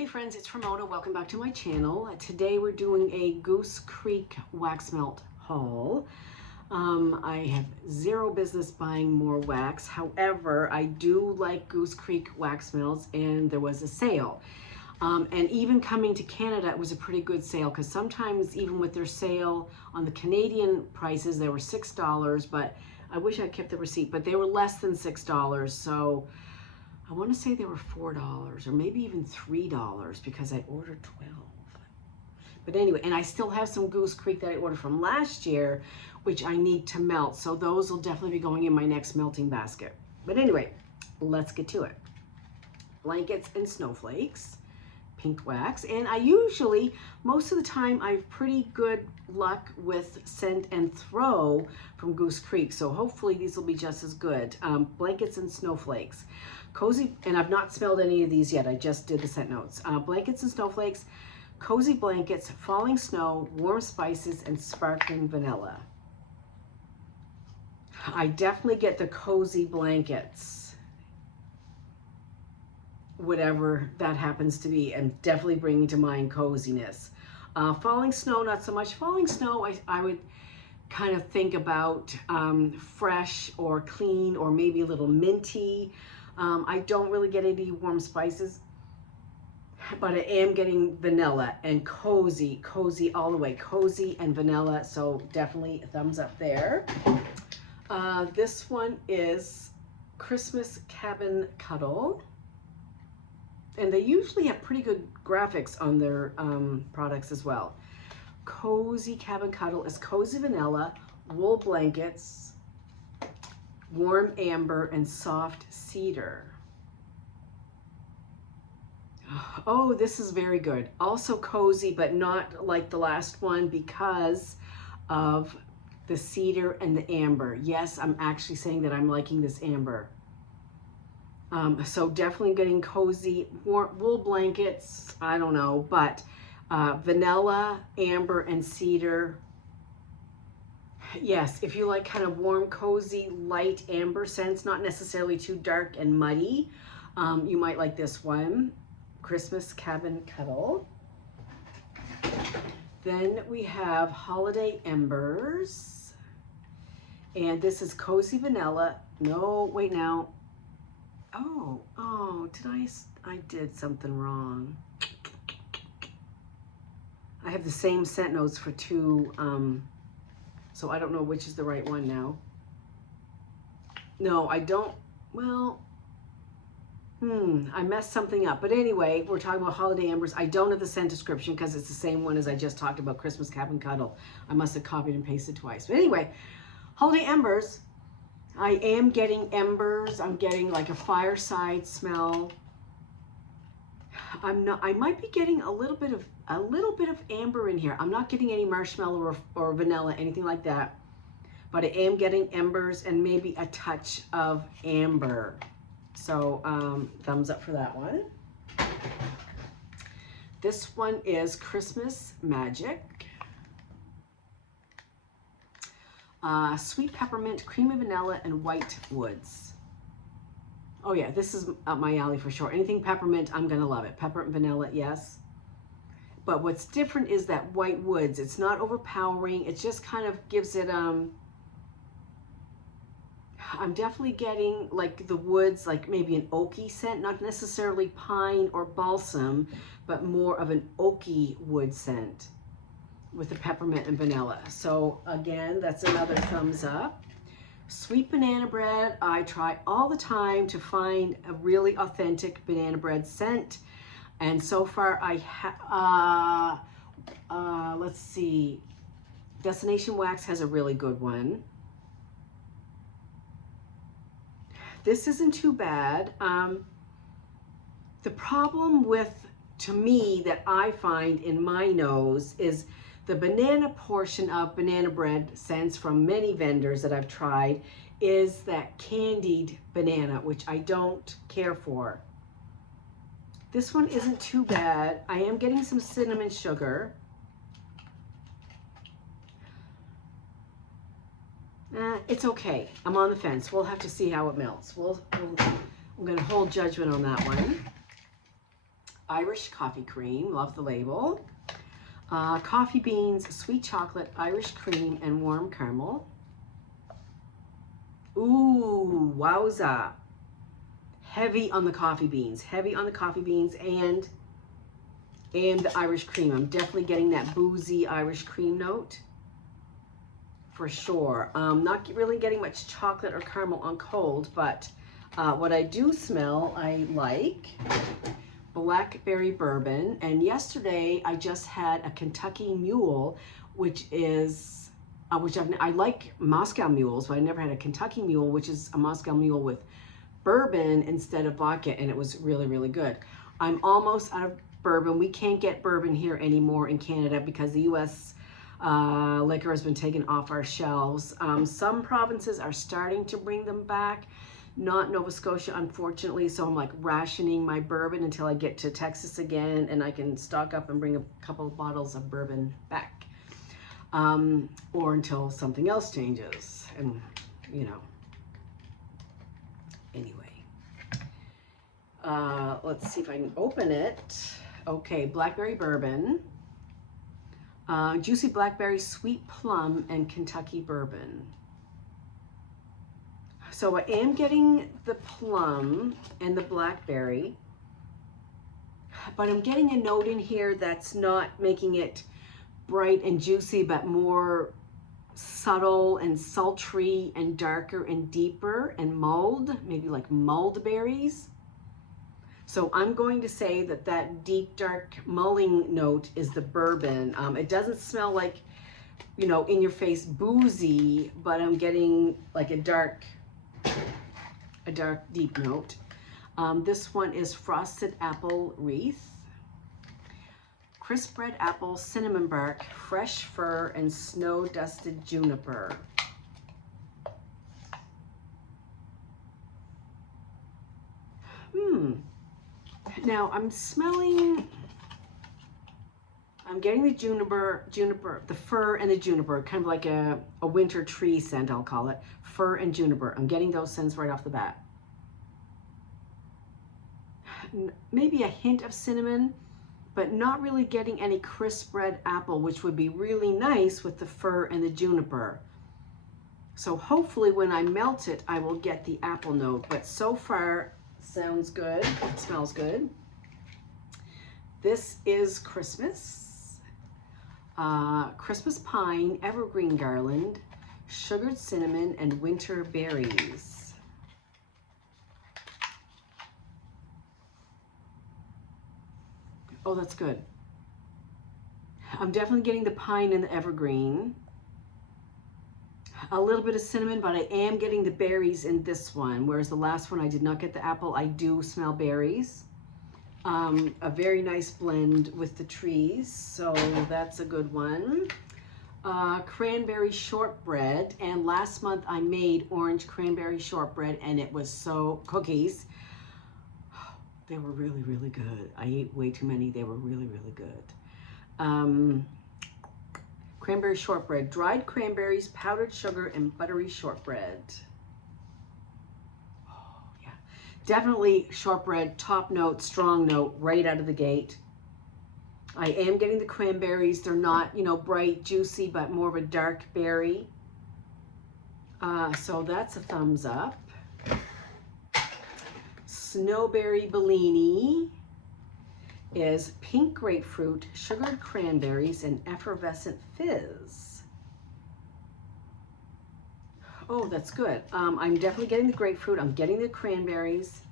Hey friends, it's Ramona. Welcome back to my channel. Today we're doing a Goose Creek Wax Melt haul. I have zero business buying more wax. However, I do like Goose Creek Wax Melts, and there was a sale. And even coming to Canada, it was a pretty good sale, because sometimes even with their sale on the Canadian prices, they were $6, but I wish I kept the receipt, but they were less than $6. So I want to say they were $4 or maybe even $3 because I ordered 12. But anyway, and I still have some Goose Creek that I ordered from last year, which I need to melt. So those will definitely be going in my next melting basket. But anyway, let's get to it. Blankets and snowflakes, pink wax. And I usually, most of the time, I have pretty good luck with scent and throw from Goose Creek. So hopefully these will be just as good. Blankets and snowflakes. Cozy, and I've not smelled any of these yet. I just did the scent notes. Blankets and snowflakes, cozy blankets, falling snow, warm spices, and sparkling vanilla. I definitely get the cozy blankets, whatever that happens to be, and definitely bringing to mind coziness. Falling snow, not so much. Falling snow, I would kind of think about fresh or clean or maybe a little minty. I don't really get any warm spices, but I am getting vanilla and cozy all the way. Cozy and vanilla, so definitely a thumbs up there. This one is Christmas Cabin Cuddle. And they usually have pretty good graphics on their products as well. Cozy Cabin Cuddle is cozy vanilla, wool blankets, warm amber, and soft cedar. Oh, this is very good. Also cozy, but not like the last one because of the cedar and the amber. Yes, I'm actually saying that I'm liking this amber. So definitely getting cozy wool blankets, I don't know, but vanilla, amber, and cedar. Yes, if you like kind of warm, cozy, light amber scents, not necessarily too dark and muddy, you might like this one, Christmas Cabin Cuddle. Then we have Holiday Embers, and this is cozy vanilla. No, wait now. Oh, I did something wrong. I have the same scent notes for two, so I don't know which is the right one now. No, I don't. Well, I messed something up. But anyway, we're talking about Holiday Embers. I don't have the scent description because it's the same one as I just talked about, Christmas Cabin Cuddle. I must have copied and pasted twice. But anyway, Holiday Embers. I am getting embers. I'm getting like a fireside smell. I might be getting a little bit of amber in here. I'm not getting any marshmallow or vanilla, anything like that. But I am getting embers and maybe a touch of amber. So thumbs up for that one. This one is Christmas Magic. Sweet peppermint, creamy vanilla, and white woods. Oh yeah, this is up my alley for sure. Anything peppermint, I'm gonna love it. Peppermint, vanilla, yes. But what's different is that white woods. It's not overpowering. It just kind of gives it, I'm definitely getting like the woods, like maybe an oaky scent, not necessarily pine or balsam, but more of an oaky wood scent with the peppermint and vanilla. So again, that's another thumbs up. Sweet banana bread. I try all the time to find a really authentic banana bread scent. And so far I have, let's see, Destination Wax has a really good one. This isn't too bad. The problem with, to me, that I find in my nose is the banana portion of banana bread scents from many vendors that I've tried is that candied banana, which I don't care for. This one isn't too bad. I am getting some cinnamon sugar. It's okay. I'm on the fence. We'll have to see how it melts. I'm going to hold judgment on that one. Irish coffee cream, love the label. Coffee beans, sweet chocolate, Irish cream, and warm caramel. Ooh, wowza. Heavy on the coffee beans, and the Irish cream. I'm definitely getting that boozy Irish cream note for sure. Not really getting much chocolate or caramel on cold, but what I do smell, I like blackberry bourbon. And yesterday I just had a Kentucky Mule, which is, I like Moscow Mules, but I never had a Kentucky Mule, which is a Moscow Mule with bourbon instead of vodka, and it was really, really good. I'm almost out of bourbon. We can't get bourbon here anymore in Canada because the U.S. Liquor has been taken off our shelves. Some provinces are starting to bring them back, not Nova Scotia, unfortunately, so I'm like rationing my bourbon until I get to Texas again and I can stock up and bring a couple of bottles of bourbon back, or until something else changes, and you know. Anyway, let's see if I can open it. Okay, blackberry bourbon, juicy blackberry, sweet plum, and Kentucky bourbon. So I am getting the plum and the blackberry, but I'm getting a note in here that's not making it bright and juicy, but more subtle and sultry and darker and deeper and mulled, maybe like mulled berries. So I'm going to say that that deep, dark mulling note is the bourbon. It doesn't smell like, you know, in your face boozy, but I'm getting like a dark, deep note. This one is frosted apple wreath, crisp red apple, cinnamon bark, fresh fir, and snow dusted juniper. Now I'm smelling, I'm getting the juniper, the fir and the juniper, kind of like a winter tree scent, I'll call it. Fir and juniper. I'm getting those scents right off the bat. Maybe a hint of cinnamon, but not really getting any crisp red apple, which would be really nice with the fir and the juniper. So hopefully when I melt it, I will get the apple note, but so far sounds good, smells good. This is Christmas. Christmas pine, evergreen garland, sugared cinnamon, and winter berries. Oh, that's good. I'm definitely getting the pine and the evergreen. A little bit of cinnamon, but I am getting the berries in this one, whereas the last one I did not get the apple. I do smell berries. A very nice blend with the trees, so that's a good one. Cranberry shortbread, and last month I made orange cranberry shortbread, and it was so, cookies. They were really, really good. I ate way too many. They were really, really good. Cranberry shortbread, dried cranberries, powdered sugar, and buttery shortbread. Oh, yeah. Definitely shortbread, top note, strong note, right out of the gate. I am getting the cranberries. They're not, you know, bright, juicy, but more of a dark berry. So that's a thumbs up. Snowberry Bellini is pink grapefruit, sugared cranberries, and effervescent fizz. Oh, that's good. I'm definitely getting the grapefruit. I'm getting the cranberries.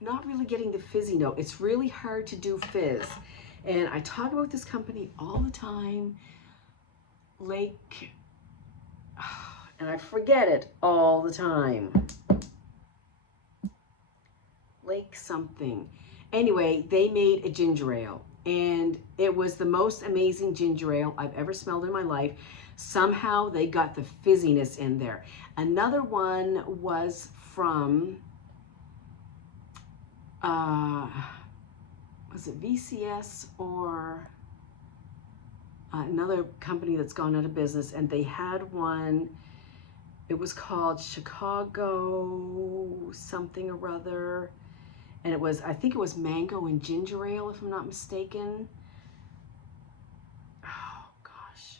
Not really getting the fizzy note. It's really hard to do fizz. And I talk about this company all the time, Lake, and I forget it all the time. Lake something. Anyway, they made a ginger ale, and it was the most amazing ginger ale I've ever smelled in my life. Somehow they got the fizziness in there. Another one was from, was it VCS or another company that's gone out of business, and they had one, it was called Chicago something or other. And it was, I think it was mango and ginger ale, if I'm not mistaken. Oh, gosh.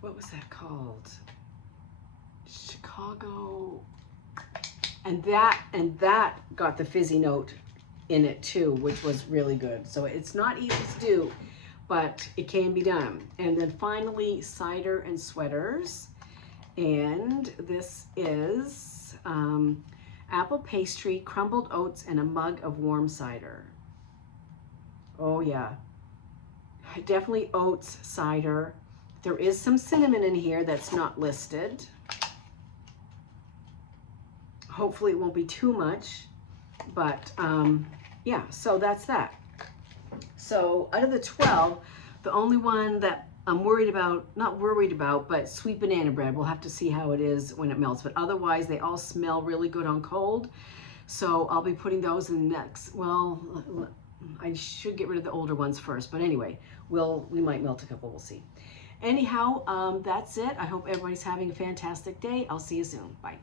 What was that called? Chicago. And that got the fizzy note in it too, which was really good. So it's not easy to do, but it can be done. And then finally, cider and sweaters. And this is apple pastry, crumbled oats, and a mug of warm cider. Oh yeah, definitely oats cider. There is some cinnamon in here that's not listed. Hopefully it won't be too much, but yeah, so that's that. So out of the 12, the only one that I'm worried about, not worried about, but sweet banana bread. We'll have to see how it is when it melts, but otherwise they all smell really good on cold. So I'll be putting those in next. Well, I should get rid of the older ones first, but anyway, we might melt a couple, we'll see. Anyhow, that's it. I hope everybody's having a fantastic day. I'll see you soon. Bye.